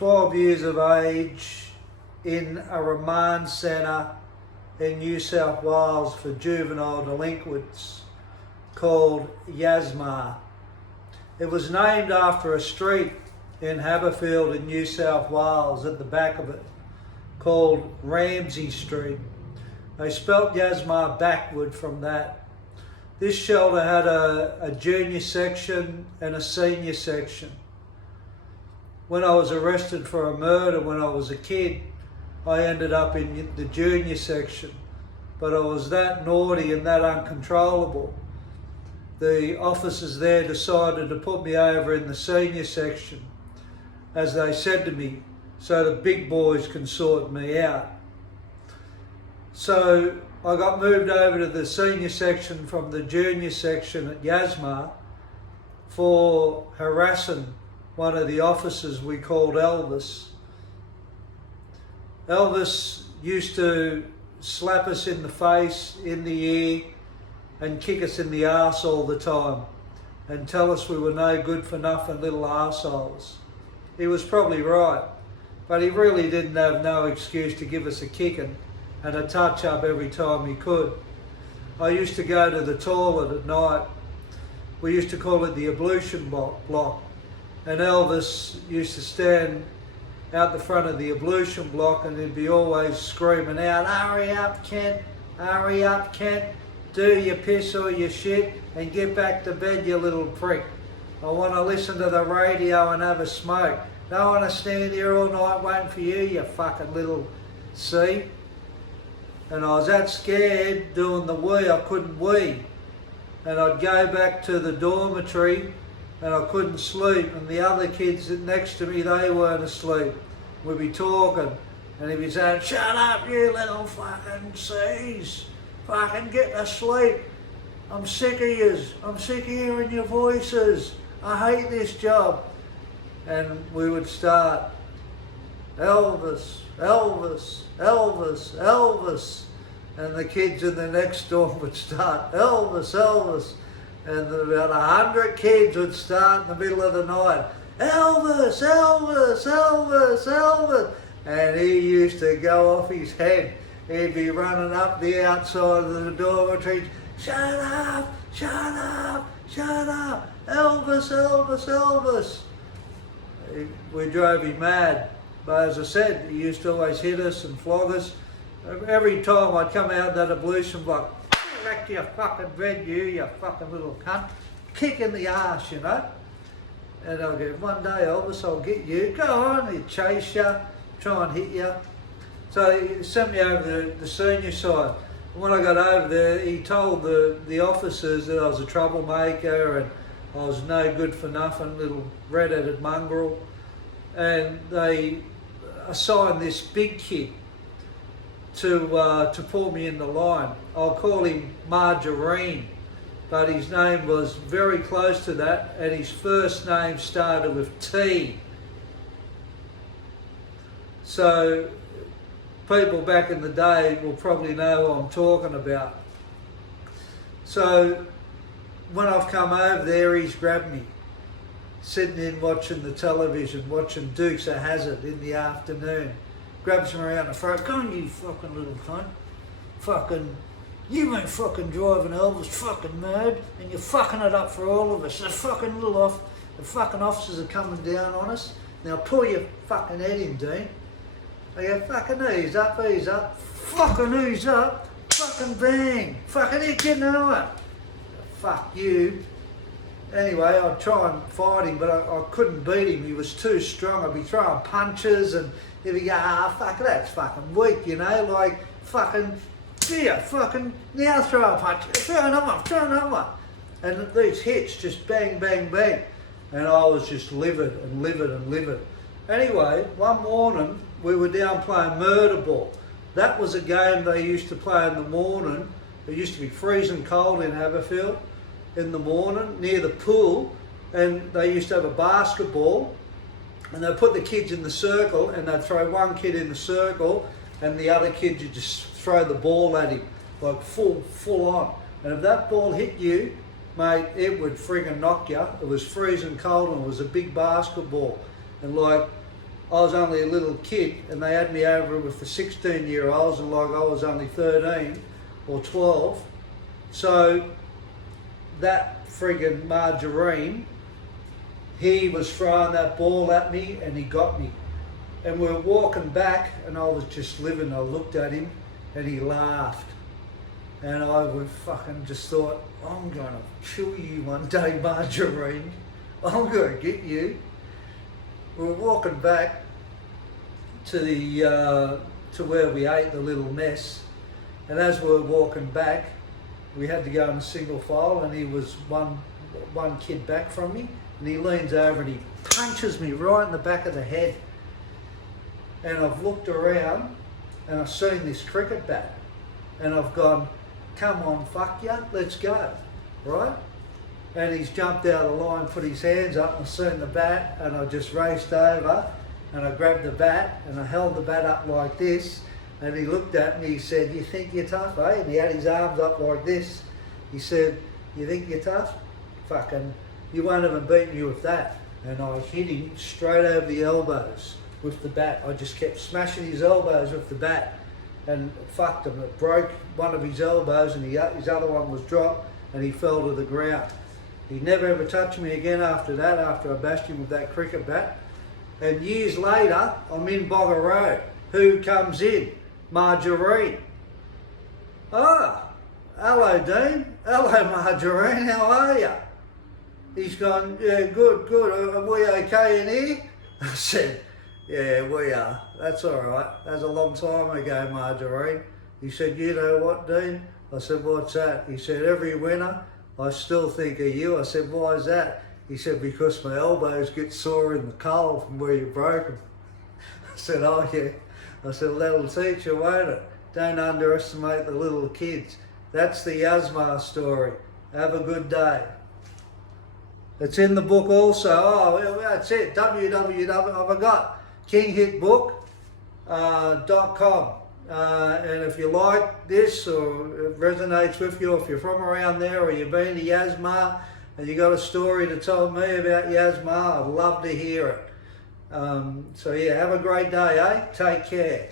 12 years of age in a remand centre in New South Wales for juvenile delinquents called Yasmar. It was named after a street in Haberfield in New South Wales at the back of it called Ramsey Street. They spelt Yasmar backward from that. This shelter had a junior section and a senior section. When I was arrested for a murder when I was a kid, I ended up in the junior section, but I was that naughty and that uncontrollable. The officers there decided to put me over in the senior section, as they said to me, so the big boys can sort me out. So I got moved over to the senior section from the junior section at Yasmar for harassing one of the officers we called Elvis. Elvis used to slap us in the face, in the ear, and kick us in the arse all the time and tell us we were no good for nothing little arseholes. He was probably right, but he really didn't have no excuse to give us a kicking and a touch up every time he could. I used to go to the toilet at night. We used to call it the ablution block, and Elvis used to stand out the front of the ablution block and he'd be always screaming out, "Hurry up, Kent, hurry up, Kent, do your piss or your shit and get back to bed, you little prick. I want to listen to the radio and have a smoke. Don't want to stand here all night waiting for you, you fucking little C." And I was that scared doing the wee, I couldn't wee. And I'd go back to the dormitory and I couldn't sleep, and the other kids next to me, they weren't asleep. We'd be talking and he'd be saying, "Shut up, you little fucking C's. Fucking get to sleep. I'm sick of yous. I'm sick of hearing your voices. I hate this job." And we would start, "Elvis, Elvis, Elvis, Elvis." And the kids in the next dorm would start, "Elvis, Elvis." And about 100 kids would start in the middle of the night, "Elvis, Elvis, Elvis, Elvis." And he used to go off his head. He'd be running up the outside of the dormitory, "Shut up, shut up, shut up, Elvis, Elvis, Elvis." We drove him mad. But as I said, he used to always hit us and flog us. Every time I'd come out that ablution block, "Back to your fucking bed, you fucking little cunt." Kick in the arse, you know. And I'll go, "One day, Elvis, I'll get you." "Go on," he'd chase you, try and hit you. So he sent me over to the senior side. And when I got over there, he told the officers that I was a troublemaker and I was no good for nothing, little red-headed mongrel. And they assigned this big kid to pull me in the line. I'll call him Margarine, but his name was very close to that, and his first name started with T. So people back in the day will probably know who I'm talking about. So when I've come over there, he's grabbed me, sitting in watching the television, watching Dukes of Hazzard in the afternoon. Grabs me around the throat, "Come on, you fucking little cunt. Fucking, you ain't fucking driving Elvis fucking mad, and you're fucking it up for all of us. The fucking officers are coming down on us. Now pull your fucking head in, Dean." I go, "Fucking ease up, ease up. Fucking ease up. Fucking bang. Fucking hit your nut. Fuck you." Anyway, I'd try and fight him, but I couldn't beat him. He was too strong. I'd be throwing punches and he'd be going, "Fuck, that's fucking weak, you know, like fucking, yeah, fucking, now throw a punch, throw another one." And these hits just bang, bang, bang. And I was just livid and livid and livid. Anyway, one morning we were down playing murder ball. That was a game they used to play in the morning. It used to be freezing cold in Haberfield in the morning near the pool, and they used to have a basketball, and they'd put the kids in the circle and they'd throw one kid in the circle and the other kid, you just throw the ball at him, like full on. And if that ball hit you, mate, it would friggin' knock you. It was freezing cold and it was a big basketball. And like I was only a little kid and they had me over with the 16-year-olds and like I was only 13 or 12. So that friggin' Margarine, he was throwing that ball at me and he got me. And we were walking back and I was just living. I looked at him and he laughed. And I would fucking just thought, I'm gonna kill you one day, Margarine. I'm gonna get you. We were walking back to the to where we ate the little mess, and as we were walking back, we had to go in a single file, and he was one kid back from me, and he leans over and he punches me right in the back of the head. And I've looked around and I've seen this cricket bat, and I've gone, come on, fuck ya, let's go, right? And he's jumped out of the line, put his hands up, and seen the bat, and I just raced over and I grabbed the bat and I held the bat up like this, and he looked at me, he said, you think you're tough, eh? And he had his arms up like this. He said, you think you're tough? Fucking, you won't even beat me with that. And I hit him straight over the elbows with the bat. I just kept smashing his elbows with the bat and fucked him. It broke one of his elbows and his other one was dropped and he fell to the ground. He never ever touched me again after that, after I bashed him with that cricket bat. And years later, I'm in Bogger Road. Who comes in? Margarine. Ah, hello Dean. Hello Margarine, how are you? He's gone, yeah, good, good. Are we okay in here? I said, yeah, we are. That's all right. That was a long time ago, Margarine. He said, you know what, Dean? I said, what's that? He said, every winter, I still think of you. I said, why is that? He said, because my elbows get sore in the cold from where you broke them. I said, oh yeah. I said, well, that'll teach you, won't it? Don't underestimate the little kids. That's the Yasmar story. Have a good day. It's in the book also. Oh, well, that's it. www. I forgot. kinghitbook.com. And if you like this or it resonates with you, if you're from around there or you've been to Yasmar and you got a story to tell me about Yasmar, I'd love to hear it. So yeah, have a great day, eh? Take care.